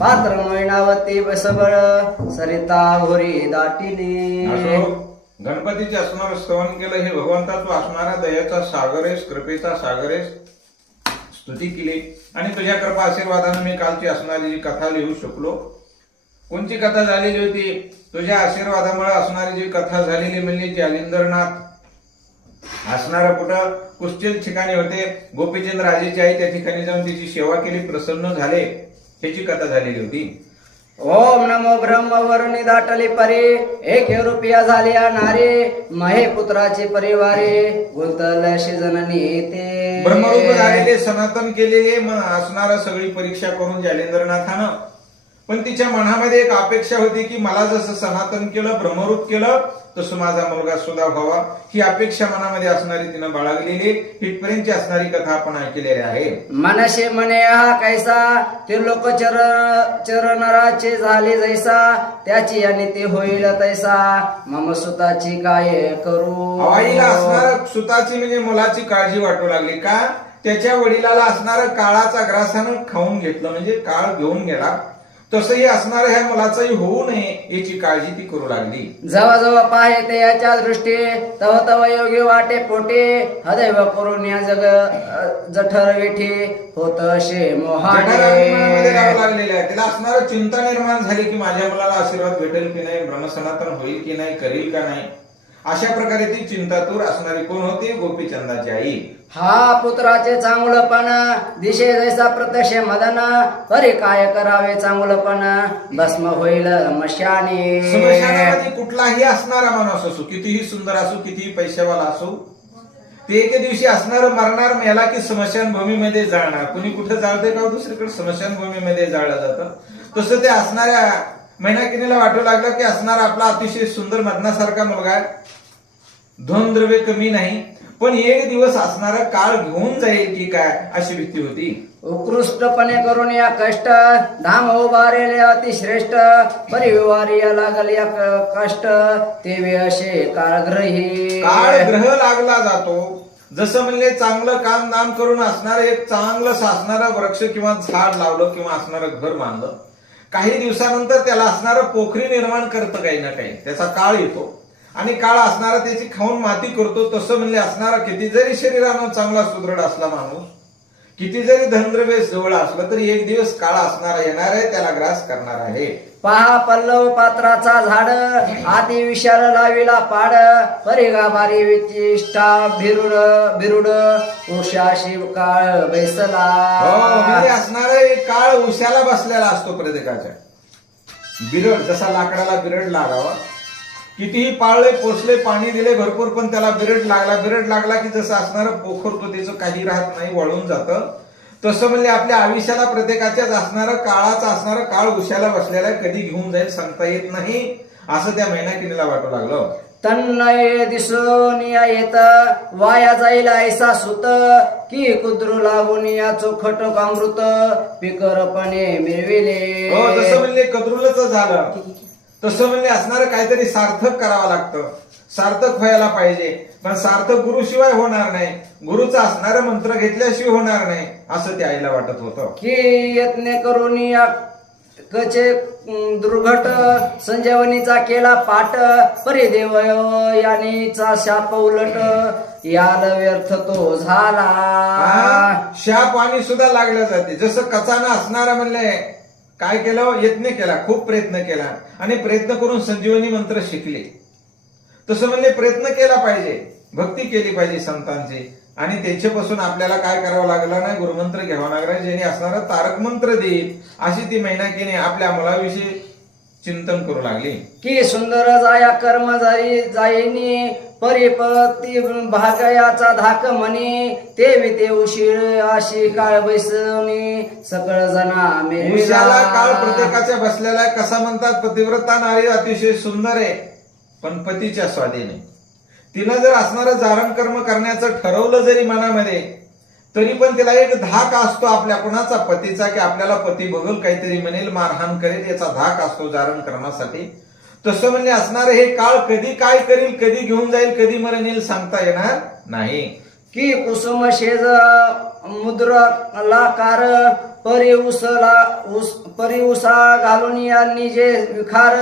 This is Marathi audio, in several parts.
पात्र मैनावती बसबळ सरिता घोरी दाटिली. असो गणपतीचे असणारं स्तवन केलं, हे भगवंता तू असणारा दयाचा सागरेस, कृपेचा सागरेस स्तुती केली. आणि तुझ्या कृपा आशीर्वादाने मी कालची असणारी जी कथा लिहू शकलो. कोणची कथा झालेली होती? तुझ्या आशीर्वादामुळे असणारी जी कथा झालेली म्हणजे जालिंदरनाथ असणारा कुठं कुस्तील ठिकाणी होते. गोपीचंद राजेची आई त्या ठिकाणी जाऊन तिची सेवा केली, प्रसन्न झाले, ह्याची कथा झालेली होती. ओम नमो ब्रह्म वरुणी दाटली परी एक रुपया झाल्या नारे महे पुत्राचे परिवारे गुंतलशी जननी ते. ब्रह्मरूप झालेले सनातन केलेले असणारा सगळी परीक्षा करून जालिंदरनाथानं, पण तिच्या मनामध्ये एक अपेक्षा होती की मला जसं सनातन केलं, ब्रह्मरूप केलं, तसं माझा मुलगा सुद्धा व्हावा, ही अपेक्षा मनामध्ये असणारी तिनं बाळगलेली इथपर्यंतची असणारी कथा आपण ऐकलेली आहे. मनशे मने हा कैसा ते लोक चरणराचे झाले जैसा त्याची आणि ते होईल तैसा मम सुताची काय करू. आईला असणारा सुताची म्हणजे मुलाची काळजी वाटू लागली का? त्याच्या वडिलाला असणारं काळाचा ग्रासानं खाऊन घेतलं, म्हणजे काळ घेऊन गेला, तसंही असणारं ह्या मुलाचंही होऊ नये याची काळजी ती करू लागली. जवळ जवळ पाहे ते याच्या दृष्टी तव तव योगी वाटे पोटे हदैव करून या जग जठर वेठी होत असे मोहाने. लागलेले आहे. त्याला असणारं चिंता निर्माण झाली की माझ्या मुलाला आशीर्वाद भेटेल की नाही, ब्रह्मसनातन होईल की नाही, करील का नाही, अशा प्रकारे ती चिंतातूर असणारी कोण होती? गोपीचंदाची आई. हा पुत्राचे चांगलंपण दिशे जैसा प्रत्यक्ष मदन परी काय करावे चांगलंपण भस्म होईल मशाने. स्मशानामध्ये कुठलाही असणारा माणूस असो, कितीही सुंदर असो, कितीही पैशावाला असो, ते एके दिवशी असणारं मरणार, मेला की स्मशान भूमीमध्ये जाणार. कुणी कुठे जाळते का दुसरीकडे स्मशान भूमीमध्ये जाळलं जातं. तसं ते असणाऱ्या मैनाकिनीला वाटू लागलं की असणारा आपला अतिशय सुंदर मदनासारखा मुलगा आहे, धन द्रव्य कमी नाही, पण एक दिवस असणारा काळ घेऊन जाईल की काय अशी भीती होती. उत्कृष्टपणे करून या कष्ट धाम उभारेले अतिश्रेष्ठ परिवारी लागल या कष्ट तेवे असे काळग्रही. काळ ग्रह लागला जातो. जसं म्हणले चांगलं काम दाम करून असणारं एक चांगलं सासणारा वृक्ष किंवा झाड लावलं किंवा असणारं घर बांधलं, काही दिवसानंतर त्याला असणारं पोखरी निर्माण करतं काही ना काही, त्याचा काळ येतो आणि काळ असणारा त्याची खाऊन माती करतो. तसं म्हणले असणारा किती जरी शरीरानं चांगला सुदृढ असला माणूस, किती जरी धनद्रव्य जवळ असलं तरी एक दिवस काळ असणारा येणार आहे, त्याला ग्रास करणार आहे. पहा पल्लव पात्राचा झाड आधी विशाल लाविला पाड परिगा बारी विचिष्टा बिरुड बिरुड उषाशी काळ बैसला. म्हणजे असणारा एक काळ उशाला बसलेला असतो प्रत्येकाच्या. बिरड जसा लाकडाला बिरड लागावा, कितीही पाळले पोचले पाणी दिले भरपूर, पण त्याला बिरड लागला की जसं असणारं पोखरतो त्याचं काही राहत नाही, वळून जातं. तसं म्हणजे आपल्या आयुष्याला प्रत्येकाच्याच असणारं काळाचा असणारं काळ उशाला बसलेला आहे, कधी घेऊन जाईल सांगता येत नाही, असं त्या मैनाकिनीला वाटू लागलं. तन्नय दिसून येत वाया जाईल ऐसा सुत की कुद्रू लागून या चोखट अमृत पिकरपणे मिळविले. जसं म्हणजे कद्रुलच झालं, तसं म्हणजे असणारं काहीतरी सार्थक करावं लागतं, सार्थक व्हायला पाहिजे, पण सार्थक गुरुशिवाय होणार नाही, गुरुचा असणारा मंत्र घेतल्याशिवाय होणार नाही, असं त्या आईला वाटत होतं. की यत्न करून या कचे दुर्घट संजीवनीचा केला पाठ परिदेव यानीचा शाप उलट याल व्यर्थ तो झाला. शाप आणि सुद्धा लागल्या जाते. जसं कचाना असणारा म्हणले काय केलं? यत्न केला, खूप प्रयत्न केला आणि प्रयत्न करून संजीवनी मंत्र शिकले. तसं म्हणले प्रयत्न केला पाहिजे, भक्ती केली पाहिजे संतांची, आणि त्यांच्यापासून आपल्याला काय करावं लागलं नाही, गुरुमंत्र घ्यावा लागला, ज्याने असणारा तारक मंत्र देईल, अशी ती मैनाकीने आपल्या मुलाविषयी चिंतन करू लागली. की सुंदर जाया कर्म जाईनी परिपती भागयाचा धाक म्हणी ते उशीर अशी काळ बैसवणी सकळ जना उशाला काळ प्रत्येकाच्या बसलेला आहे. कसा म्हणतात, पतिव्रता नारी अतिशय सुंदर आहे पण पतीच्या स्वाधीन. तिनं जर असणारं जारण कर्म करण्याचं ठरवलं जरी मनामध्ये, तरी पण तिला एक धाक असतो आपल्या कुणाचा, पतीचा, की आपल्याला पती बघल, काहीतरी म्हणेल, मारहाण करेल, याचा धाक असतो जारण करण्यासाठी. तसं म्हणजे असणार हे काळ कधी काय करील, कधी घेऊन जाईल, कधी मरण येईल सांगता येणार नाही. की कुसुम शेज मुद्रलाकार परिउसा घालून यांनी जे विखार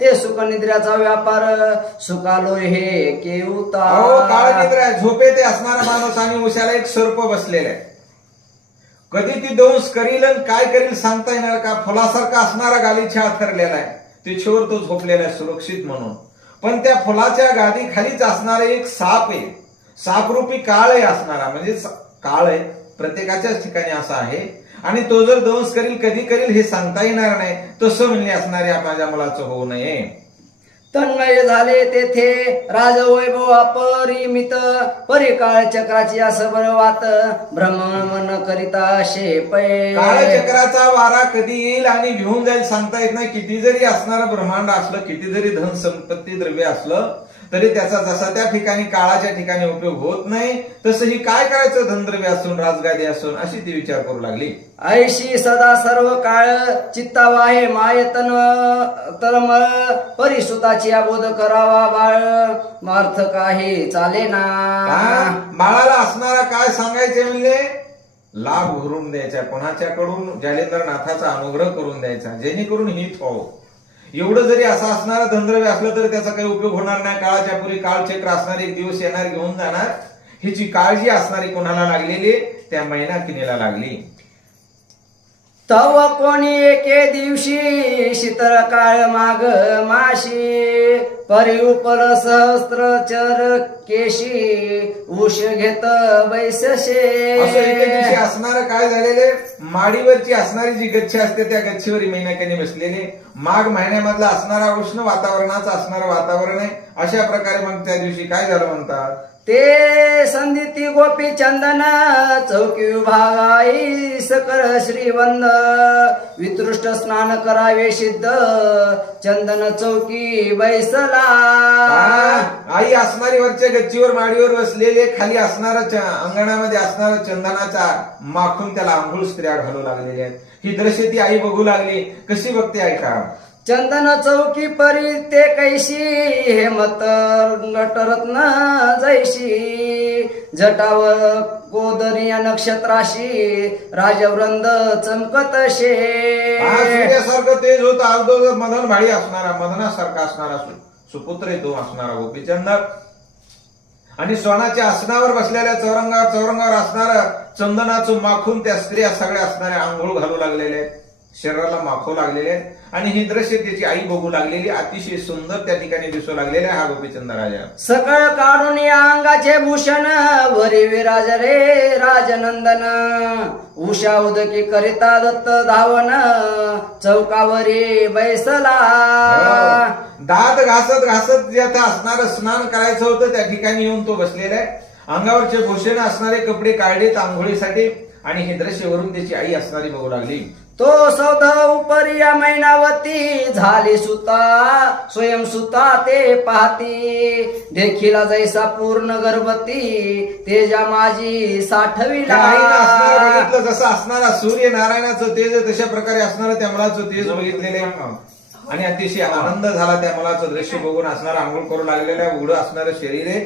ते सुख निद्राचा व्यापार सुखालोय हे अहो केवता काळ निद्रा झोपेत असणारा माणूस आणि उशाला एक सर्प बसलेला आहे. कधी ती दंश करील आणि काय करील सांगता येणार का. फुलासारखा असणारा गालीच्या आथरलेला आहे, तिच्यावर तो झोपलेला आहे सुरक्षित म्हणून. पण त्या फुलाच्या गादी खालीच असणारा एक साप आहे, सापरूपी काळ आहे असणारा. म्हणजे काळ आहे प्रत्येकाच्याच ठिकाणी असा आहे. आणि तो जर दंश करील कधी करील हे सांगता येणार नाही. तसं म्हणले असणारे माझ्या मुलाचं होऊ नये. तन्मय झाले तेथे राजवैभव अपरिमित परिकाळ चक्राची असं वात भ्रमण मन करिता शेपय काळचक्राचा वारा कधी येईल आणि घेऊन जाईल सांगता येत नाही. किती जरी असणारं ब्रह्मांड असलं, किती जरी धन संपत्ती द्रव्य असलं तरी त्याचा जसा त्या ठिकाणी काळाच्या ठिकाणी उपयोग होत नाही. तसंही काय करायचं धनद्रव्य असून राजगादी असून, अशी ती विचार करू लागली. ऐशी सदा सर्व काळ चित्तावाहे मायतन तरमळ परिसुताची अबोध करावा बाळ मार्थ काही चालेना. बाळाला असणारा काय सांगायचे म्हणले, लाभ भरून द्यायचा कोणाच्याकडून, जालेंद्रनाथाचा अनुग्रह करून द्यायचा जेणेकरून हित व्हावं. एवढं जरी असं असणारं धनद्रव्य असलं तरी त्याचा काही उपयोग होणार नाही. काळाच्या पुरी काळचक्र असणारे एक दिवस येणार घेऊन जाणार. हिची काळजी असणारी कोणाला लागलेली, त्या मैनाकिनीला लागली. तव कोणी एके दिवशी शीतळ काळ माग माशी परिउपल सहस्त्रचर केशी उष घेत बैसशे. असं एके दिवशी असणारं काय झालेले, माडीवरची असणारी जी गच्छ असते त्या गच्छीवर मैनाकाने बसलेले. माघ महिन्यामधला असणारा उष्ण वातावरणाचं असणारं वातावरण आहे. अशा प्रकारे मग त्या दिवशी काय झालं म्हणतात, ते संदिती गोपी चंदन चौकी विभागाई सकळ श्रीवंद वितृष्ट स्नान करावे सिद्ध चंदन चौकी बैसला. आई असणारी वरच्या गच्चीवर माडीवर बसलेले, खाली असणारा अंगणामध्ये असणारा चंदनाचा माखून त्याला आंघोळ स्त्रिया घालू लागलेल्या आहेत. ही दृश्य ती आई बघू लागली. कशी बघते ऐका. चंदन चौकी परी ते कैशी हेमत गटरत्न जैशी जटावर गोदरिया नक्षत्राशी राजवृंद चमकत शे. सूर्यासारखं तेज होत अगोदर मदन भाडी असणारा, मदनासारखा असणारा सुपुत्र तो असणारा गोपीचंद. आणि सोनाच्या आसनावर बसलेल्या चौरंगावर असणारं चंदनाचं माखून त्या स्त्रिया सगळ्या असणाऱ्या आंघोळ घालू लागलेले आहेत, शरीराला माखू लागलेले आहेत. आणि ही दृश्य त्याची आई बघू लागलेली, अतिशय सुंदर त्या ठिकाणी दिसू लागलेला हा गोपीचंद राजा. सकळ काढून या अंगाचे भूषण वरी विराज रे राजनंदन उषा उदकी करिता दत्त धावन चौकावरी बैसला. दात घासत घासत जे आता असणारं स्नान करायचं होतं त्या ठिकाणी येऊन तो बसलेला आहे. अंगावरचे भूषण असणारे कपडे काढलेत आंघोळीसाठी. आणि हे दृश्य वरून त्याची आई असणारी बघू लागली. तो सौध उपरी या मैनावती झाली सुता स्वयं सुता ते पाहती देखीला जैसा पूर्ण गर्भवती तेजा माझी साठविला. बघितलं जसं असणारा सूर्य नारायणाचं तेज तशा प्रकारे असणारं त्या मुलाचं तेज बघितलेले आणि अतिशय आनंद झाला त्या मुलाचं दृश्य बघून. असणारा आंघोळ करू लागलेल्या उघडं असणारं शरीर आहे.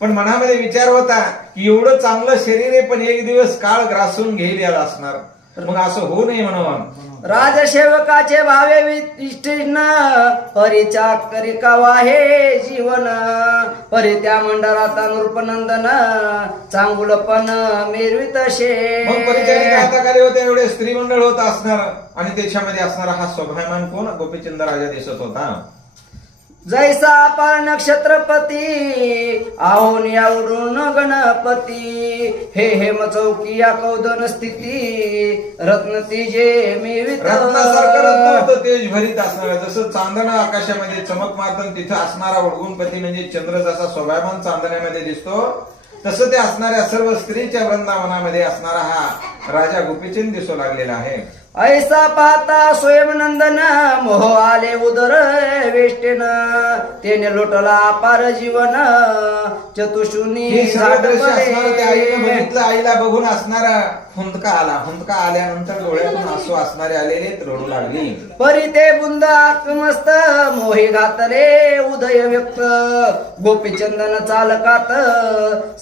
पण मनामध्ये विचार होता की एवढं चांगलं शरीर आहे पण एक दिवस काळ ग्रासून घेईल याला असणार, मग असं होऊ नये म्हणून राजसेवकाचे भावे विष्टीर्ण परिचा करिकावा हे जीवन परी त्या मंडळात नृपनंदन चांगुलपण मिरवित शे. हाताखाली होते एवढे स्त्री मंडळ होत असणार आणि त्याच्यामध्ये असणारा हा स्वाभिमान कोण गोपीचंद राजा दिसत होता. जैसा अपार नक्षत्रपती आहोन यावरून गणपती हे हेम चौकी या कौदन स्थिती रत्न तिजे मिवित. रत्नासारखं रत्न होतं तेज भरीत असणार. जसं चांदणं आकाशामध्ये चमक मारतं तिथं असणारा वडगुणपती म्हणजे चंद्र जसा स्वभावान चांदण्यामध्ये दिसतो तसं ते असणाऱ्या सर्व स्त्रीच्या वृंदावनामध्ये असणारा हा राजा गोपीचंद दिसू लागलेला आहे. ऐसा पाहता स्वयंनंदन मोह आले उदर वेष्टेन तेने लोटला अपार जीवन चतुशुनी हे सगळं दृश्य असणारं त्या आईनं झाडमळे. बघितलं. आईला बघून असणारा हुंदका आला. हुंदका आल्यानंतर डोळ्यातून आसू असणारे आलेले रडू लागली. परी ते बुंद आत्मस्त मोही घातले उदय व्यक्त गोपीचंदन चालकात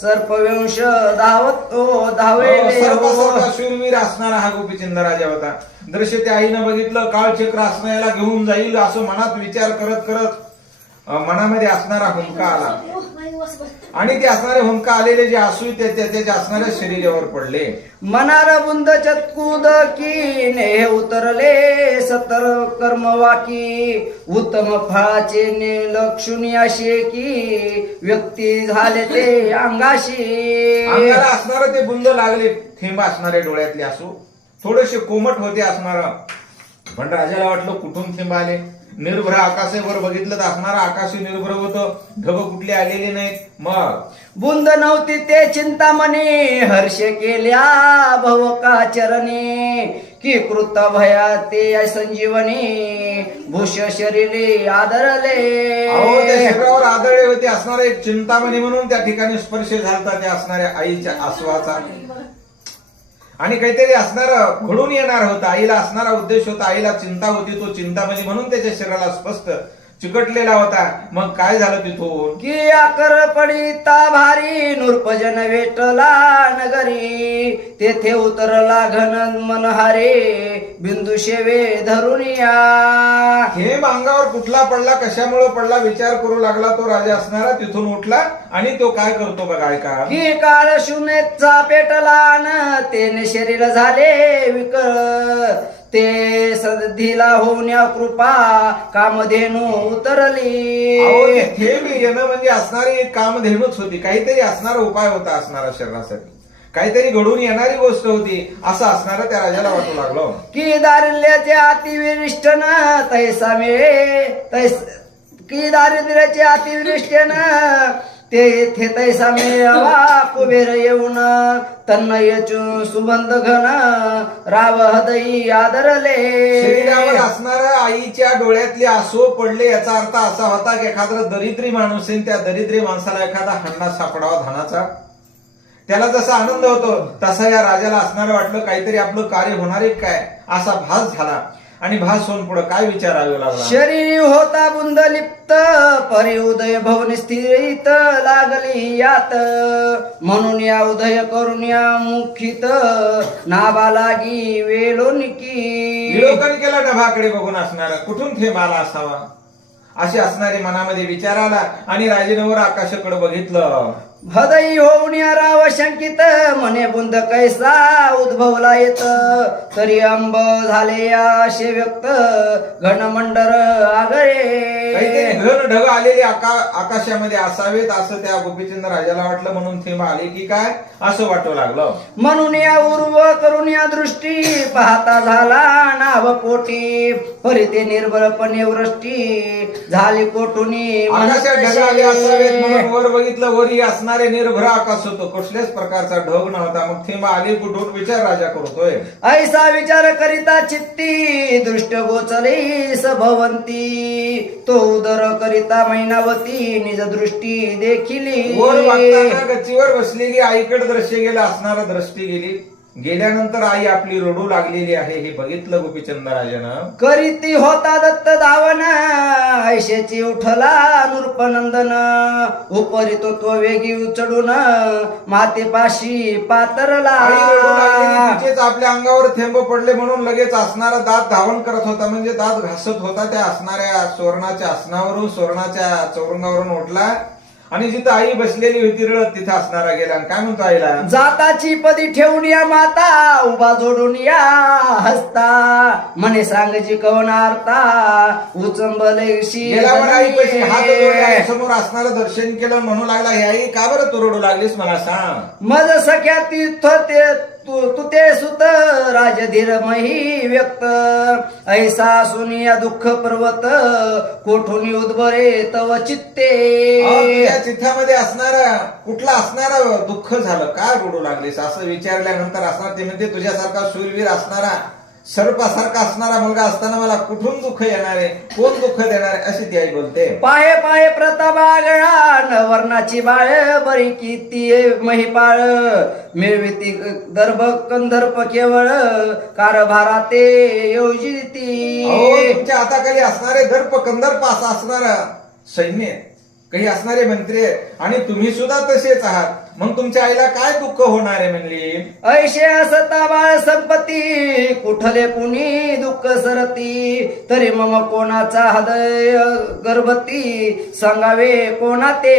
सर्पवंश धावत धावेले सर्वासारखा शूरवीर असणारा हा गोपीचंद राजा होता. दृश्य त्या आईनं बघितलं. काळचक्र असणं याला घेऊन जाईल असं मनात विचार करत करत मनामध्ये असणारा हुंदका आला आणि ते असणारे हुंदका आलेले जे आसू त्याच्या असणाऱ्या शरीरावर पडले. मनार बुंद चतकुद की ने उतरले सतर कर्म वाकी उत्तम फळाचे लक्षुनी असे की व्यक्ती झाले ते अंगाशी. अंगाला असणारं ते बुंद लागले. थेंब असणारे डोळ्यातले आसू थोडेसे कोमट होते असणार. पण राजाला वाटलं कुठून थेंब आले. निर्भर आकाशावर बघितलं तर असणारं आकाश निर्भर होतं. ढग कुठले आलेले नाहीत. मग बुंद नव्हती ते चिंतामणी हर्ष केल्या भवका चरणी की कृत भया ते संजीवनी भूष शरीरे आदरले. अहो त्या शरीरावर आदळले होते. असणारा एक चिंतामणी म्हणून त्या ठिकाणी स्पर्श झालता त्या असणाऱ्या आईच्या आसवाचा. आणि काहीतरी असणार घडून येणार होतं. आईला असणारा उद्देश होता. आईला चिंता होती. तो चिंतामणी म्हणून त्याच्या शरीराला स्पष्ट चिकटलेला होता. मग काय झालं तिथून की आकर पडिता भारी नृपजन वेटला नगरी तेथे उतरला घन मनहारे बिंदू शेवे धरून या. थेंब अंगावर कुठला पडला कशामुळे पडला विचार करू लागला तो राजा असणारा. तिथून उठला आणि तो काय करतो बघा ऐका. की काळ शून्यचा पेटला न तेने शरीर झाले विकर ते सद्धीला होण्या कृपा कामधेनू उतरली. अहो ते थेंब येणं म्हणजे असणारी एक कामधेनूच होती. काहीतरी असणारा उपाय होता असणारा शरीरासाठी. काहीतरी घडून येणारी गोष्ट होती असं असणारं त्या राजाला वाटू लागलं. की दारिद्र्याचे अतिविरिष्ट न तैसा मिळे की दारिद्र्याचे अतिविरिष्ट न ते तैसा मिळवा कुबेर येऊन तन्नयचू सुबंध घन राव हृदयी आदरले. शरीरावर असणारा आईच्या डोळ्यातले आसू पडले याचा अर्थ असा होता की एखादा दरिद्री माणूस आहे. त्या दरिद्री माणसाला एखादा हंडा सापडावा धनाचा. त्याला जसा आनंद होतो तसा या राजाला असणारं वाटलं काहीतरी आपलं कार्य होणार आहे काय असा भास झाला. आणि भास होऊन पुढे काय विचारावे लागला. शरीर होता बुंद लिप्त परी उदय भवन स्थिरित लागली यात म्हणून या उदय करून या मुखित नाभा लागी वेलोनिकी. विलोकन केला नभाकडे बघून असणारा कुठून थेंब आला असावा असे असणारे मनामध्ये विचार आला. आणि राजेनवर आकाशाकडे बघितलं. हृदयी होऊन या राव शंकित म्हणे बुंद कैसा उद्भवला येत तरी अंब झाले याशे व्यक्त घनमंडर काहीतरी आगळे. घन ढग आलेले आकाशामध्ये असावेत असं त्या गोपीचंद राजाला वाटलं. म्हणून थेंब आले की काय असं वाटू लागलं. म्हणून या उर्व करून या दृष्टी पाहता झाला नाव पोटी परी ते निर्बळपणे वृष्टी झाली कोठुनी आकाशात ढग आले असावेत म्हणून वर बघितलं. वरी असणारे निर्भर आकाश होतं. कुठल्याच प्रकारचा ढग नव्हता. मग थेंब आली कुठून विचार राजा करतोय. ऐसा विचार करिता चित्ती दृष्ट गोचली सभवंती तो उदर करिता मैनावती निज दृष्टी देखिली. वर वागताना गच्चीवर बसलेली आईकडे दृश्य गेलं. असणारा दृष्टी गेली. गेल्यानंतर आई आपली रडू लागलेली आहे हे बघितलं गोपीचंद राजानं. करीती होता दत्त धावन ऐशेची उठला नृपनंदन उपरी तो वेगी उचडून मातेपाशी पातरला. आई रडू लागलेली. तिचेच आपल्या अंगावर थेंब पडले म्हणून लगेच असणारा दात धावण करत होता. म्हणजे दात घासत होता. त्या असणाऱ्या सुवर्णाच्या आसनावरून सुवर्णाच्या चौरंगावरून उठला आणि जिथं आई बसलेली होती रडत तिथं असणारा गेला. काय म्हणतो आईला. जाताची पदी ठेवून या माता उभा जोडून या हसता म्हणे सांगजी कवनार्ता उचंबलेशी गेला म्हणा आई पैसे हात जोडले. समोर असणारं दर्शन केलं. म्हणू लागला हे आई का बरं तू रडू लागलीस मला सांग. मज सख्या तीर्थ ते तू ते सुत राजधीर मही व्यक्त ऐसा सुनिया दुःख पर्वत कोठून उद्भरे तव चित्ते. त्या चिठ्ठ्यामध्ये असणारा कुठला असणारा दुःख झालं का रडू लागलीस असं विचारल्यानंतर असणार ते म्हणते तुझ्यासारखा शूरवीर असणारा सर्पासारखा असणारा मुलगा असताना मला कुठून दुःख येणार आहे, कोण दुःख देणार आहे, अशी ती आई बोलते. पाहे पाहे प्रताप आगळा नवर्णाची बाळ बरी किती महिपाळ मिळविती दर्भ कंदर्प केवळ कारभारा ते योजिती. अहो, तुमच्या हाताखाली असणारे दर्प कंदर्प असं असणारा सैन्य, काही असणारे मंत्री आहे, आणि तुम्ही सुद्धा तसेच आहात. मग तुमच्या आईला काय दुःख होणार आहे म्हणली. ऐशे असता बाळ संपत्ती कुठले कुणी दुःख सरती तरी मम कोणाचा हृदय गर्भती सांगावे कोणा ते.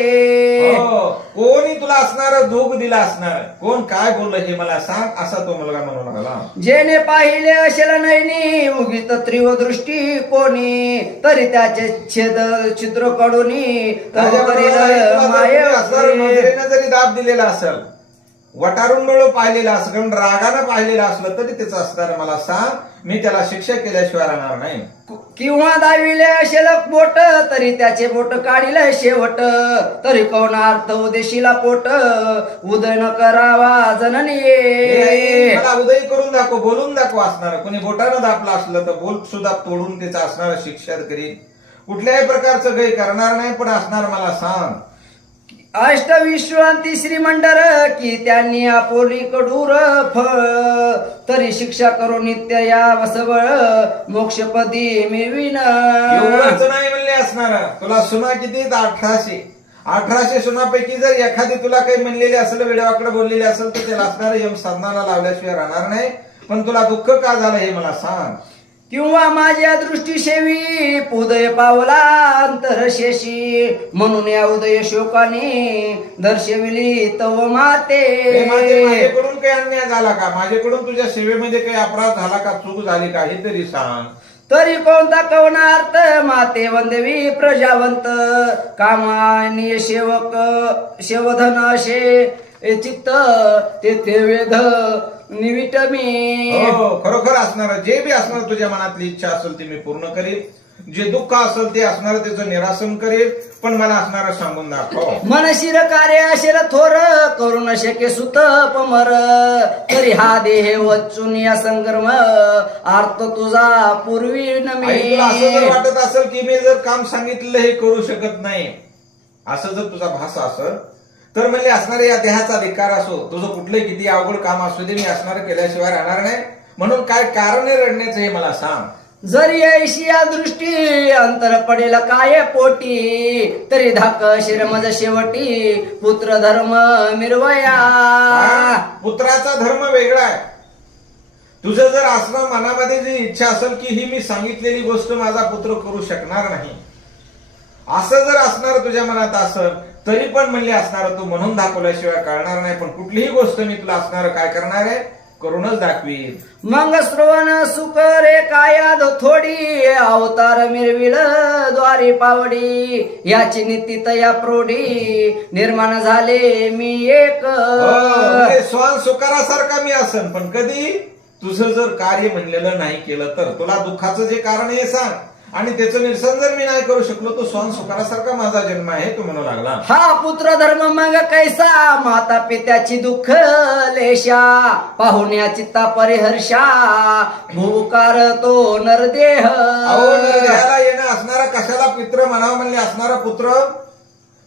हो, कोणी तुला असणार दुःख दिला असणार, कोण काय बोललं हे मला सांग, असा तो मुलगा म्हणू लागला. जेने पाहिले असेल नैनी उगीत त्रिव दृष्टी कोणी तरी त्याचे छेद छिद्र कडूनी नजरेनं जरी दाब दिलेला असेल, वटारून डोळं पाहिलेलं असं, कारण रागानं पाहिलेलं असलं तरी त्याचं असणार मला सांग, मी त्याला शिक्षा केल्याशिवाय राहणार नाही. किंवा दाविले असेल बोट तरी त्याचे बोट काढिले शेवट तरी कोणार्थ उदेशीला पोट उदय न करावा जननी. मला उदय करून दाखव, बोलून दाखव असणार. कोणी बोटानं दापलं असलं तर बोल सुद्धा तोडून त्याचा असणार शिक्षा करीन. कुठल्याही प्रकारचं काही करणार नाही, पण असणार मला सांग. अष्टविश्रांती श्रीमंडर की त्यांनी आपोली कडूर फळ तरी शिक्षा करू नित्य या वसवळ मोक्षपदी मिळविन. एवढंच नाही म्हणले असणार. तुला सुना किती? 1800 सुनापैकी जर एखादी तुला काही म्हणलेली असेल, वेडेवाकडे बोललेली असेल, तर त्याला असणार यम साधनाला लावल्याशिवाय राहणार नाही. पण तुला दुःख का झालं हे मला सांग. किंवा माझ्या दृष्टीशेवी उदय पावला अंतरशेषी म्हणून या उदय शोकाने दर्शविली तव माते. माझ्याकडून काही अन्याय झाला का? माझ्याकडून तुझ्या सेवेमध्ये काही अपराध झाला का? चूक झाली का? हे तरी सांग. तरी कोणता कवनार्थ माते वंदवी प्रजावंत कामानी सेवक शेवधन असे चित्त ते वेध निविट मी. हो, खरोखर असणार. जे बी असणार तुझ्या मनातली इच्छा असेल ती मी पूर्ण करीन. जे दुःख असेल ते असणार त्याचं निरासन करेल, पण मला असणार सांगून दाखव. मनशिर कार्य अशिर थोर करू न शके सुत पमर तरी हा देह वचून या संगर्म आर्त तुझा पूर्वी न मी. तुला असं जर वाटत असेल की मी जर काम सांगितलं हे करू शकत नाही, असं जर तुझा भास असेल तर म्हणजे असणारे या देहाचा अधिकार असो, तुझं कुठले किती अवघड काम असू दे, मी असणार केल्याशिवाय राहणार नाही. म्हणून काय कारण आहे रडण्याचं हे मला सांग. जरी ऐशी या दृष्टी अंतर पडेल काय पोटी तरी धाक शिरमज शेवटी पुत्र धर्म मिरवया. पुत्राचा धर्म वेगळा आहे. तुझं जर असणं मनामध्ये जी इच्छा असेल की ही मी सांगितलेली गोष्ट माझा पुत्र करू शकणार नाही, असं जर असणार तुझ्या मनात असेल तरी पण म्हणले असणार तू म्हणून दाखवल्याशिवाय कळणार नाही. पण कुठलीही गोष्ट मी तुला असणार काय करणार आहे, करूनच दाखवीन. मग श्रवण सुख रे कायाद थोडी अवतार मिरविल द्वारी पावडी याची नीती तया प्रोढी निर्माण झाले मी एक. स्वान सुकारासारखा मी असन, पण कधी तुझं जर कार्य म्हणलेलं नाही केलं तर तुला दुःखाचं जे कारण हे सांग, आणि त्याचं निरसन जर मी नाही करू शकलो तर स्वान सुकारासारखा माझा जन्म आहे तो म्हणू लागला. हा पुत्र धर्म मग कैसा माता पित्याची दुःख लेशा पाहुण्या चित्ता परिहर्षा भूकार तो नरदेह. नरदेहाला येणं असणारा कशाला पित्र म्हणावं म्हणले असणारा पुत्र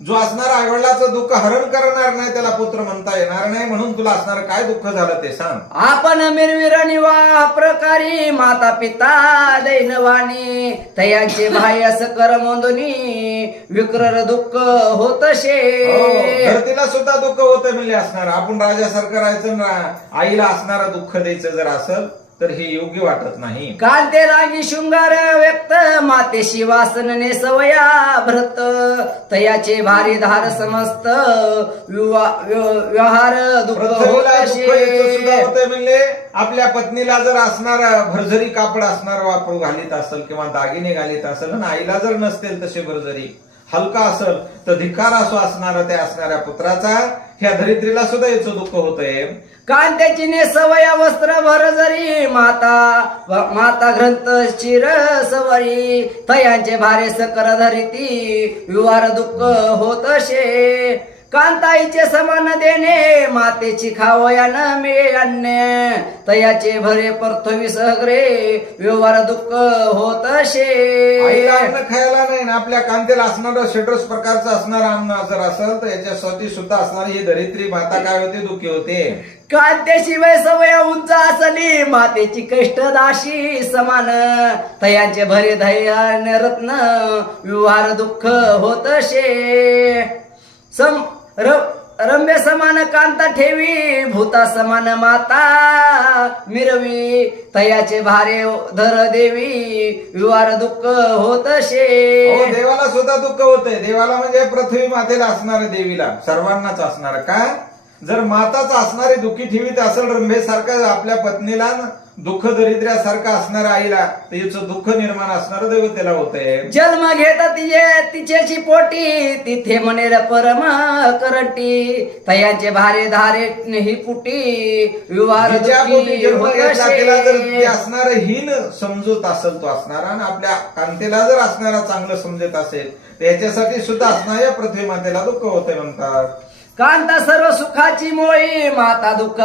जो असणारा आईवडिलाचं दुःख हरण करणार नाही त्याला पुत्र म्हणता येणार नाही. म्हणून तुला असणार काय दुःख झालं ते सांग. आपण मिरविर निवाह प्रकारी माता पिता दैनवाणी तयांचे भायस कर मोंदनी विक्रर दुःख होतशे. धरतीला सुद्धा दुःख होतं म्हणले असणार. आपण राजासारखं राहायचं ना, आईला असणारा दुःख द्यायचं जर असेल तर हे योग्य वाटत नाही. कांते रागी शृंगार व्यक्त मातेशी वासनने सवया भ्रत तयाचे भारी धार समस्त व्यवहार दुःख होते म्हणले आपल्या पत्नीला जर असणार भरजरी कापड असणार वापरू घालीत असेल किंवा दागिने घालीत असेल आणि आईला जर नसतील तसे भरजरी हलका असेल तर धिक्कार असो असणारा त्या असणाऱ्या पुत्राचा ह्या धरित्रीला सुद्धा याचं दुःख होतंय. कांत्याची ने सवया वस्त्र भर जरी माता ग्रंथ चिर सवरी तयांचे भारे सकर धरिती विवार दुःख होतशे. कांताईचे समान देणे मातेची खावयान मिळे अन्न तयाचे भरे पृथ्वी सहगरे व्यवहार दुःख होत आईला शे अन्न खायला नाही ना आपल्या कांतेला असणारं षड्रस प्रकारचं असणारं अन्न जर असेल तर याच्यासाठी सुद्धा असणारी ही दरिद्री माता काय होते दुःखी होते कांत्याशिवाय सवय उंच असली मातेची कष्टदाशी समान तयाचे भरे धैर्य रत्न व्यवहार दुःख होत शे रम्य समान कांता ठेवी भूता समान माता मिरवी तयाचे भारे धर देवी व्यवहार दुःख होत शे देवाला सुद्धा दुःख होतंय देवाला म्हणजे पृथ्वी मातेला असणार देवीला सर्वांनाच असणार का जर माताच असणारी दुःखी ठेवीत असेल रंभेसारखं आपल्या पत्नीला दुःख दरिद्र्यासारखं असणार आईला तिचं दुःख निर्माण असणार देवतेला होतंय जन्म घेता तिच्याची पोटी तिथे म्हणे परम करटी तयाचे भारे धारे ही पुटी व्यवहार असणार हीन समजूत असेल तो असणारा आणि आपल्या कांतेला जर असणारा चांगलं समजत असेल तर याच्यासाठी सुद्धा असणाऱ्या पृथ्वी मातेला दुःख होते म्हणतात कांता सर्व सुखाची मोळी माता दुःख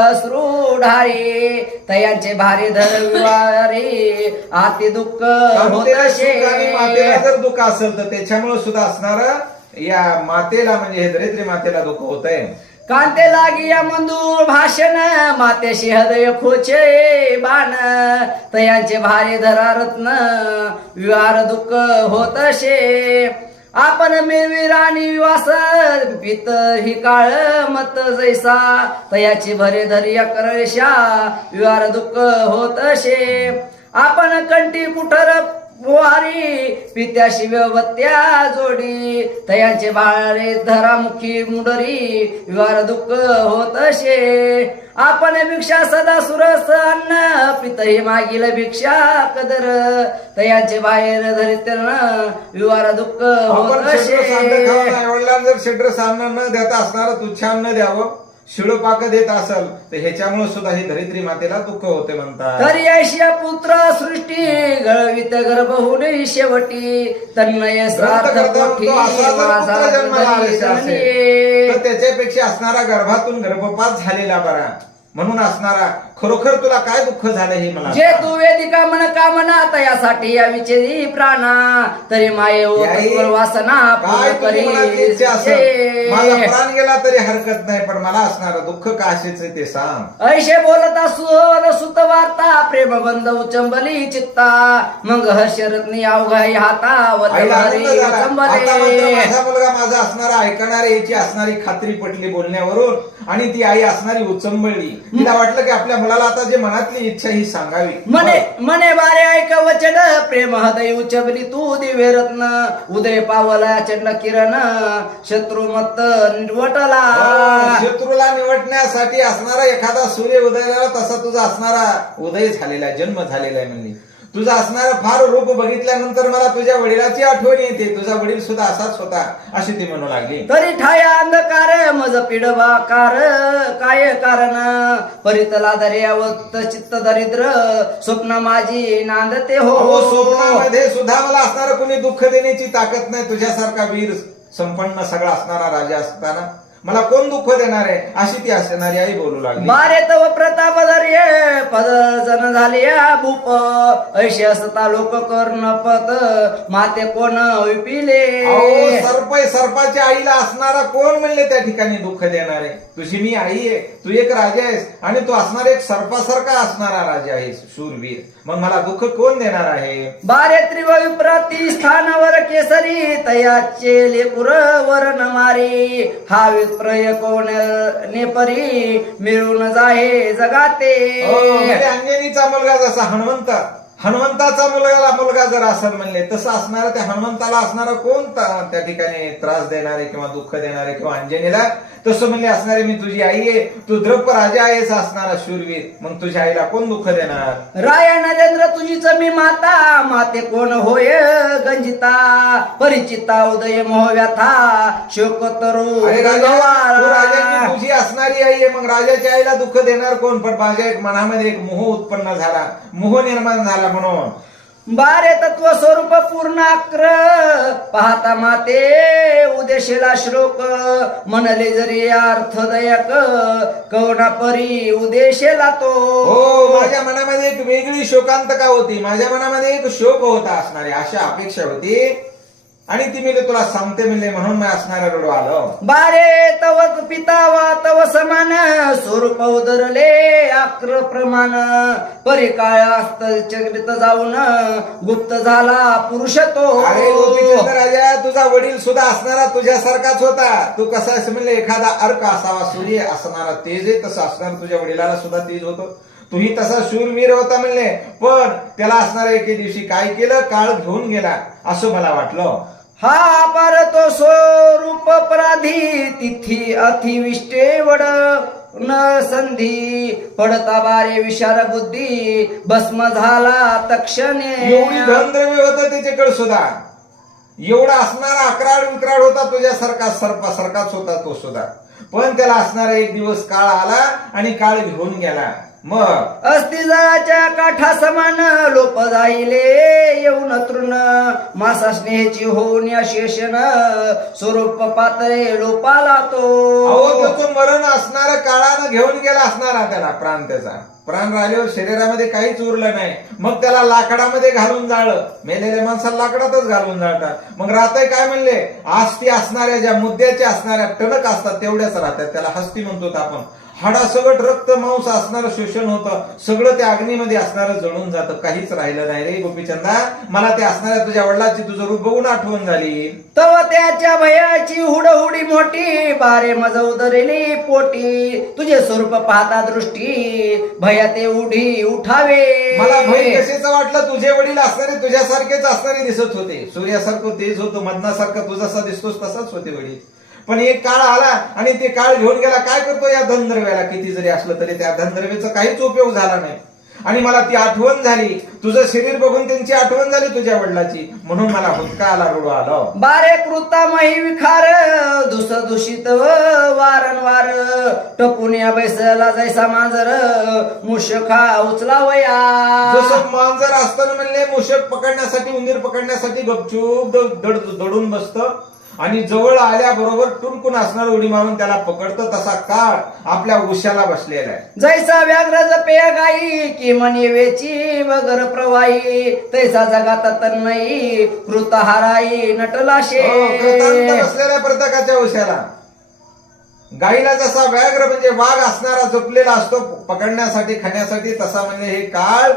ढारे तयांचे भारे धरवारे आती दुःख होत मातेला जर दुःख असेल तर त्याच्यामुळे सुद्धा असणारा या मातेला म्हणजे हे दरिद्री मातेला दुःख होत आहे कांते लागी या मंदूर भाषण मातेशी हृदय खोचे बाण तयांचे भारे धरा रत्न विहार दुःख होत शे आपण मिळविराणी विवास पित ही काळ मत जैसा तयाची भरे धरिया करशा विहार दुःख होत शे आपण कंठी कुठर बुहारी पित्याशी व्यवत्या जोडी तयांचे बाळे धरामुखी मुडरी विहार दुःख होत शे आपण भिक्षा सदा सुरस अन्न पितही मागील भिक्षा कदर तयांचे बाहेर धरित विहार दुःख होत शे जर षड्रस अन्न न देता असणार तुच्छ अन्न द्यावं शिळोपाक देत असेल तर ह्याच्यामुळे सुद्धा ही धरित्री मातेला दुःख होते म्हणतात तरी ऐशिया पुत्र सृष्टी गळवित गर्भ होणे शेवटी तन्मय श्राद्ध पोटी माझा तर त्याच्यापेक्षा असणारा गर्भातून गर्भपात झालेला बरा म्हणून असणारा खरोखर तुला काय दुःख झालं हे मला जे तू वेदिका मन कामना तयासाठी या विचेरी प्राणा तरी माये वासना माझा प्राण गेला तरी हरकत नाही पण मला असणार दुःख का असेच ते सांग ऐशे बोलता सुन सुत वार्ता प्रेमबंध उचंबली चित्ता मग हर्षरत्नी अवघाई हाता माझा मुलगा माझा असणारा ऐकणारे याची असणारी खात्री पटली बोलण्यावरून आणि ती आई असणारी उचंबळली तिला वाटलं की आपल्या मुलाला आता जे मनातली इच्छा ही सांगावी मने बारे ऐक वचन प्रेम हृदय उचबली तू दिव्य रत्न उदय पावला चंड किरण शत्रू मत निवटला शत्रूला निवटण्यासाठी असणारा एखादा सूर्य उदयाला तसा तुझा असणारा उदय झालेला जन्म झालेला आहे म्हणली तुझा असणारा फार रूप बघितल्यानंतर मला तुझ्या वडिलाची आठवण येते तुझा वडील सुद्धा असाच होता अशी ती म्हणू लागली तरी ठाया अंधकार मज पिडवाकार काय कारण परितला दर्यावत चित्त दरिद्र स्वप्न माझी नांदते हो स्वप्नामध्ये सुद्धा मला असणारा कुणी दुःख देण्याची ताकद नाही तुझ्यासारखा वीर संपन्न सगळा असणारा राजा असताना मला कोण दुःख देणार आहे अशी ती असणारी आई बोलू लागली मारे तव प्रताप धर्ये पद जन झाले भूप ऐशी असता लोक कर्णपत माते कोण विपिले सर्पाच्या आईला असणारा कोण म्हणले त्या ठिकाणी दुःख देणारे तुझी मी आई आहे तू एक राजा आहेस आणि तू असणार एक सर्पासारखा असणारा राजा आहेस शूरवीर मग मला दुःख कोण देणार आहे बारे त्रिवायू प्रति स्थानावर केसरी तयाचे लेकुर वरण मारी हा विप्रय कोण नेपरी मिळून जाहे जगाते अंजनीचा मुलगा जसा हनुमंताचा मुलगा जर असेल म्हणले तसं असणारा त्या हनुमंताला असणारा कोण त्या ठिकाणी त्रास देणारे किंवा दुःख देणारे किंवा अंजनीला तसं म्हणले असणारे मी तुझी आई आहे तू द्रौप राजा आहेस असणारा शूरवीर मग तुझ्या आईला कोण दुःख देणार राया नरेंद्र तुझीच मी माता माते कोण होय गंजिता परिचिता उदय मोहव्याथा शोकतरू राजाची तुझी असणारी आई आहे मग राजाच्या आईला दुःख देणार कोण पण माझ्या एक मनामध्ये एक मोह उत्पन्न झाला मोह निर्माण झाला म्हणून बारे तत्व स्वरूप पूर्णाक्र पाहता माते उदेशेला श्लोक म्हणले जरी अर्थदायक कवना परी उदेशेला तो. हो, माझ्या मनामध्ये एक वेगळी शोकांतका होती, माझ्या मनामध्ये एक शोक होता असणारी अशा अपेक्षा होती आणि ती मी तुला सांगते म्हणले म्हणून मी असणाऱ्या रडू आलो. बारे तव पिता वा तव समान स्वरूप उदरले आक्र प्रमाण परी काळ असत चक्रित जाऊन गुप्त झाला पुरुष तो. अरे गोपीचंद राजा, तुझा वडील सुद्धा असणारा तुझ्यासारखाच होता. तू कसा असं म्हणले एखादा अर्क असावा, सूर्य असणारा तेज आहे तसं असणार तुझ्या वडिलाला सुद्धा तेज होतं. तूही तसा शूरवीर होता म्हणले, पण त्याला असणाऱ्या एके दिवशी काय केलं, काळ घेऊन गेला असं मला वाटलं. हा पार तो स्वरूप पराधी तिथी अतिविष्टे वड न संधी पडता बारे विशार बुद्धी भस्म झाला तक्षणे. एवढी धनद्रव्य होतं त्याच्याकडे सुद्धा, एवढा असणारा अकराड विक्राड होता तुझ्यासारखा सर्पासारखाच होता तो सुद्धा, पण त्याला असणारा एक दिवस काळ आला आणि काळ घेऊन गेला. मग अस्तिजाच्या काठा समान लोप जाईले येऊन तृण मासा स्नेहाची होऊन या शेषण स्वरूप पातळे लोपाला अहो तो. त्याचं मरण असणारा काळानं घेऊन गेला असणारा त्याला प्राण, त्याचा प्राण राहिल्यावर शरीरामध्ये काहीच उरलं नाही. मग त्याला लाकडामध्ये घालून जाळलं, मेलेल्या माणसाला लाकडातच घालून जाळतात. मग राहतंय काय म्हणले, आस्ती असणाऱ्या ज्या मुद्द्याच्या असणाऱ्या टणक असतात तेवढ्याच राहतात, त्याला हस्ती म्हणतो आपण. हाडासगट रक्त मांस असणारं शोषण होतं, सगळं त्या अग्नीमध्ये असणारं जळून जातं, काहीच राहिलं नाही रे गोपीचंदा. मला ते असणाऱ्या तुझ्या वडिलांची तुझं रूप बघून आठवण झाली. तव त्याच्या भयाची हुडहुडी मोठी बारे मज उदरली पोटी तुझे स्वरूप पाहता दृष्टी भया ते उडी उठावे. मला भय कशाचं वाटलं, तुझे वडील असणारे तुझ्यासारखेच असणारे दिसत होते, सूर्यासारखं तेज होतं, मदनासारखं तुझा जसा दिसतोस तसाच होते वडील. पण एक काळ आला आणि ते काळ घेऊन गेला. काय करतो या धनद्रव्याला, किती जरी असलं तरी त्या धनद्रव्याचा काहीच उपयोग झाला नाही. आणि मला ती आठवण झाली, तुझं शरीर बघून त्यांची आठवण झाली तुझ्या वडिलाची, म्हणून मला हुक्का आला, रडू आलो. बारे कृतामही विखार दुस दूषित वारंवार टपून या बैसला जैसा मांजर मुशखा उचलावया. जसं मांजर असताना म्हणले मुशक पकडण्यासाठी, उंदीर पकडण्यासाठी गपचूप दडून बसतं आणि जवळ आल्याबरोबर टुरकून असणार उडी मारून त्याला पकडतं, तसा काळ आपल्या उशाला बसलेला आहे. जैसा व्याघ्र जपे गाई की मनी वेची वगर प्रवाही तैसा जगात तन्मयी कृत हाराई नटलाशे. कृतांत बसलेल्या प्रत्येकाच्या उशाला गाईला जसा व्याघ्र म्हणजे वाघ असणारा जपलेला असतो पकडण्यासाठी खाण्यासाठी, तसा म्हणजे हे काळ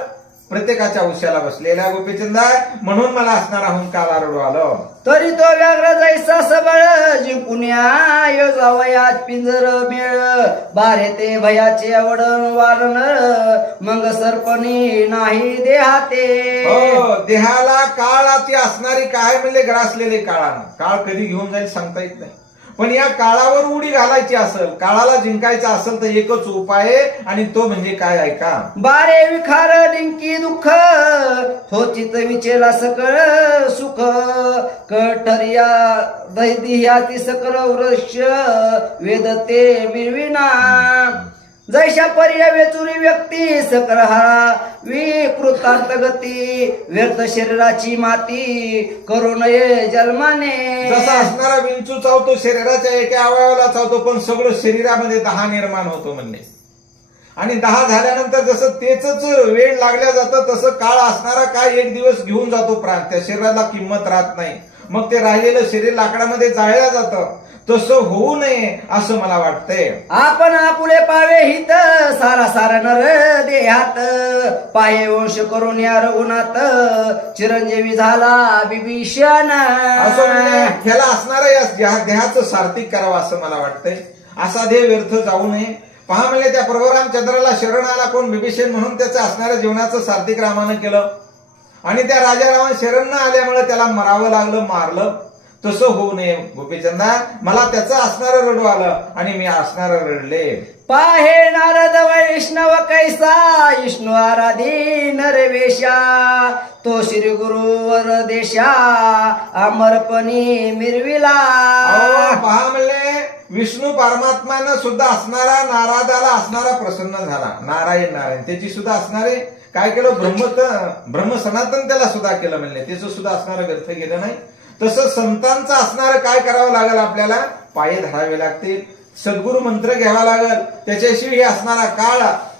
प्रत्येकाच्या उशाला बसलेला गोपीचंदा, म्हणून मला असणारा हुंकार रडू आलो. तरी तो व्याघ्र जैसा सबळ जिंकुन्या योजावयात पिंजर मेळ बारे ते भयाचे आवडण वारण मग सरपणी नाही देहाते. हो, देहाला काळाची असणारी काय म्हणले ग्रासलेले काळानं, काळ कधी घेऊन जाईल सांगता येत नाही. पण या काळावर उडी घालायची असेल, काळाला जिंकायचं असेल तर एकच उपाय आहे आणि तो म्हणजे काय ऐका. बारे विखार डिंकी दुःख होचित विचेला सकळ सुख कठरिया दैदिह्याती सकळ वृक्ष वेदते मिरविना जैशा पर्या वेचुरी व्यक्ती सकरहा विकृतांत गती व्यर्थ शरीराची माती करू नये जन्माने. जसा असणारा विंचू चावतो शरीराच्या एका अवयवाला चावतो, पण सगळं शरीरामध्ये 10 निर्माण होतो म्हणले. आणि 10 झाल्यानंतर जसं तेच वेळ लागल्या जातं तसं काळ असणारा काय एक दिवस घेऊन जातो प्राण, त्या शरीराला किंमत राहत नाही. मग ते राहिलेलं शरीर लाकडामध्ये जाळलं जातं. तसं होऊ नये असं मला वाटतंय. आपण आपुले पावे हित सारा सारा नर देहात पाये वंश करून या रघुनाथ चिरंजीवी झाला बिभीषण. असं म्हणजे ह्याला असणारं या देहाचं सार्थिक करावं असं मला वाटतंय. असा देह व्यर्थ जाऊ नये. पहा म्हणले त्या प्रभू रामचंद्राला शरण आला कोण, बिभीषण, म्हणून त्याचं असणाऱ्या जीवनाचं सार्थिक रामानं केलं. आणि त्या राजा रावण शरण न आल्यामुळे त्याला मरावं लागलं, मारलं. तसं होऊ नये गोपीचंदा. मला त्याचं असणारं रडू आलं आणि मी असणारं रडले. पाहे नारद वैष्णव कैसा विष्णू आराधी नरवेशा तो श्री गुरुवर देशा अमरपणी मिरविला. पहा म्हणले विष्णू परमात्मानं सुद्धा असणारा नारदाला असणारा प्रसन्न झाला. नारायण नारायण त्याची सुद्धा असणारे काय केलं, ब्रह्म सनातन त्याला सुद्धा केलं म्हणले, त्याचं सुद्धा असणारं ग्रंथ गेलं नाही. तसं संतांचं असणारं काय करावं लागेल, आपल्याला पाये धरावे लागतील, सद्गुरु मंत्र घ्यावा लागेल, त्याच्याशिवाय हे असणारा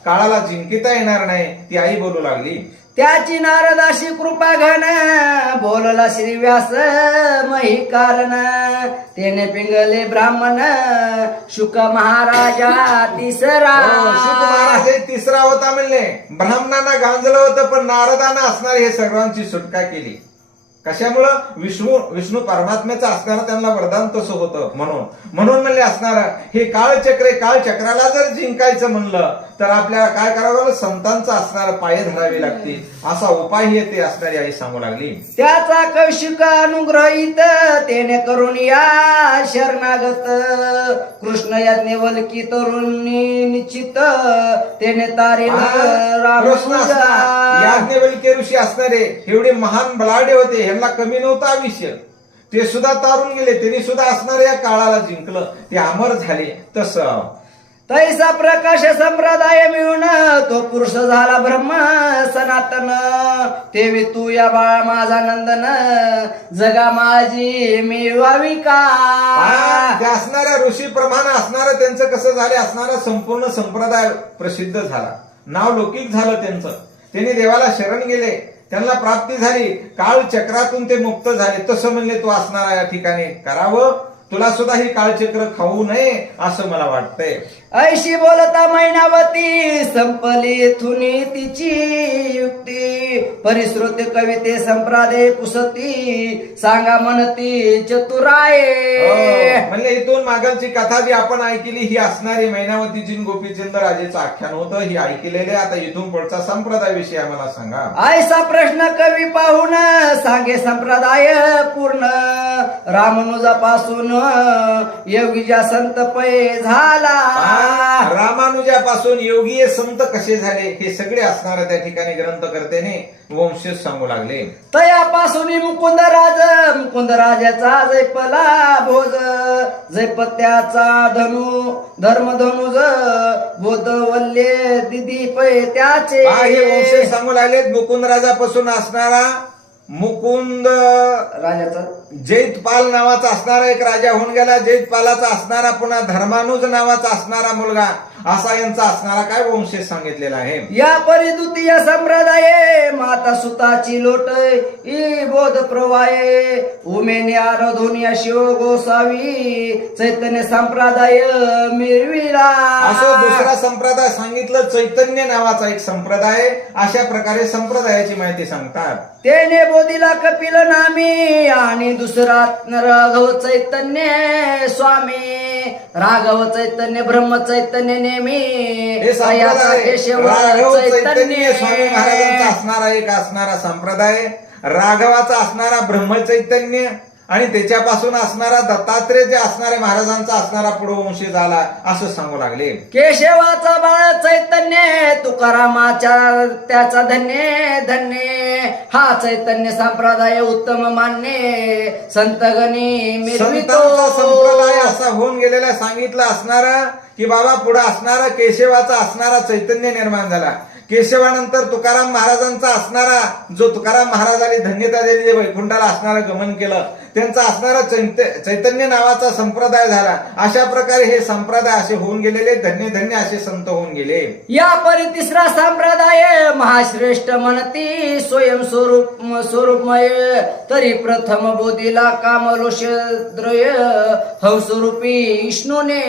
काळाला जिंकिता येणार नाही. ती आई बोलू लागली, त्याची नारदाशी कृपा घन बोलला श्री व्यास मही कारण. तेने पिंगले ब्राह्मण शुक महाराजा तिसरा. शुक महाराज हे तिसरा होता म्हणले. ब्राह्मणांना गांजलं होतं, पण नारदांना असणारी हे सर्वांची सुटका केली. कशामुळं, विष्णू परमात्म्याचं असणारं त्यांना वरदान तसं होतं म्हणून म्हणले असणारं हे काळचक्र, काळचक्राला जर जिंकायचं म्हणलं तर आपल्याला काय करावं लागलं, संतांचं असणारं पाये धरावे लागतील. असा उपाय हे ते असणारी आई सांगू लागली. त्याचा कौशिक अनुग्रहित तेने करून या शरणागत. कृष्ण याज्ञवल्की तरुणी निश्चित तेने तारे याज्ञवल्की ऋषी असणारे एवढे महान बलाढ्य होते, ह्यांना कमी नव्हता आयुष्य, ते सुद्धा तारून गेले, त्यांनी सुद्धा असणाऱ्या या काळाला जिंकलं, ते अमर झाले. तसं तैसा प्रकाश संप्रदाय मिळून तो पुरुष झाला ब्रह्म सनातन. तेवी तू या बाळा माझा नंदन जगा माझी मिळवावी का. त्या असणाऱ्या ऋषी प्रमाण असणारं त्यांचं कसं झाले, असणारा संपूर्ण संप्रदाय प्रसिद्ध झाला, नाव लौकिक झालं त्यांचं. त्यांनी देवाला शरण गेले, त्यांना प्राप्ती झाली, काळ चक्रातून ते मुक्त झाले. तसं म्हणले तू असणारा या ठिकाणी करावं, तुला सुद्धा ही काळचक्र खाऊ नये असं मला वाटतंय. ऐशी बोलता मैनावती संपली थुनी तिची युक्ती. परिश्रुत कविते संप्रदाय पुसती सांगा म्हणती चतुराये. म्हणजे इथून मागलची कथा जी आपण ऐकली ही असणारी मैनावतीची गोपीचंद राजेचं आख्यान होतं, ही ऐकलेले. आता इथून पुढचा संप्रदाय विषय आम्हाला सांगा. ऐसा प्रश्न कवी पाहून सांगे संप्रदाय पूर्ण. रामानुजापासून योगीजा संत पै झाला. रामानुजापासून योगीय संत कसे झाले हे सगळे असणार त्या ठिकाणी ग्रंथकर्त्याने वंशज सांगू लागले. तयापासून मुकुंद राजाचा जैपला भोज. जैपत्याचा धर्मधनुज बोध वल्ले दिदी पै त्याचे. हे वंशज सांगू लागले. मुकुंद राजापासून असणारा मुकुंद राजाचा जैतपाल नावाचा असणारा एक राजा होऊन गेला. जैतपालाचा असणारा पुन्हा धर्मानुज नावाचा असणारा मुलगा, असा यांचा असणारा काय वंशज सांगितलेला आहे. या परी द्वितीय संप्रदाय माता सुताची लोट ई बोध प्रवाये. उमेने आराधोनिया शिव गोसावी चैतन्य संप्रदाय मिरविला. असं दुसरा संप्रदाय सांगितलं, चैतन्य नावाचा एक संप्रदाय. अशा प्रकारे संप्रदायाची माहिती सांगतात. तेने बोधिला कपिल नामी आणि दुसरा राघव चैतन्य स्वामी. राघव चैतन्य ब्रह्म चैतन्य नेमी. हे संप्रदाय राघव चैतन्य स्वामी महाराजांचा असणारा एक असणारा संप्रदाय. राघवाचा असणारा ब्रह्म चैतन्य आणि त्याच्यापासून असणारा दत्तात्रेय जे असणाऱ्या महाराजांचा असणारा पुढे वंशी झाला असं सांगू लागले. केशवाचा बाळ चैतन्य तुकारामाच्या त्याचा धन्य धन्य. हा चैतन्य संप्रदाय उत्तम मान्य संतगणी मिरवितो. संप्रदाय असा होऊन गेलेला सांगितलं असणारा की बाबा पुढे असणारा केशवाचा असणारा चैतन्य निर्माण झाला. केशवानंतर तुकाराम महाराजांचा असणारा जो तुकाराम महाराजांनी धन्यता दिली, जे वैकुंठाला असणारं गमन केलं, त्यांचा असणारा चैतन्य नावाचा संप्रदाय झाला. अशा प्रकारे हे संप्रदाय असे होऊन गेलेले, धन्य धन्य असे संत होऊन गेले. या परी तिसरा संप्रदाय महाश्रेष्ठ म्हणती स्वरूपमय. तरी प्रथम बोधीला कामलोषद्रय हंसरूपी विष्णूने.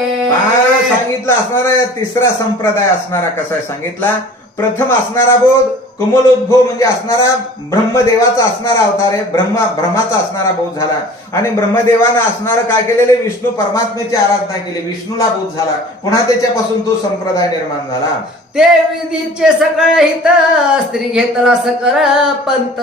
सांगितलं असणारा या तिसरा संप्रदाय असणारा कसा आहे सांगितला. प्रथम असणारा बोध कमलोद्भव म्हणजे असणारा ब्रह्मदेवाचा असणारा अवतार आहे. ब्रह्माचा असणारा बोध झाला आणि ब्रह्मदेवानं असणारं काय केलेले, विष्णू परमात्म्याची आराधना केली, विष्णूला बोध झाला. पुन्हा त्याच्यापासून तो संप्रदाय निर्माण झाला. ते विधीचे सकळ हित स्त्री घेतला सकळ पंत.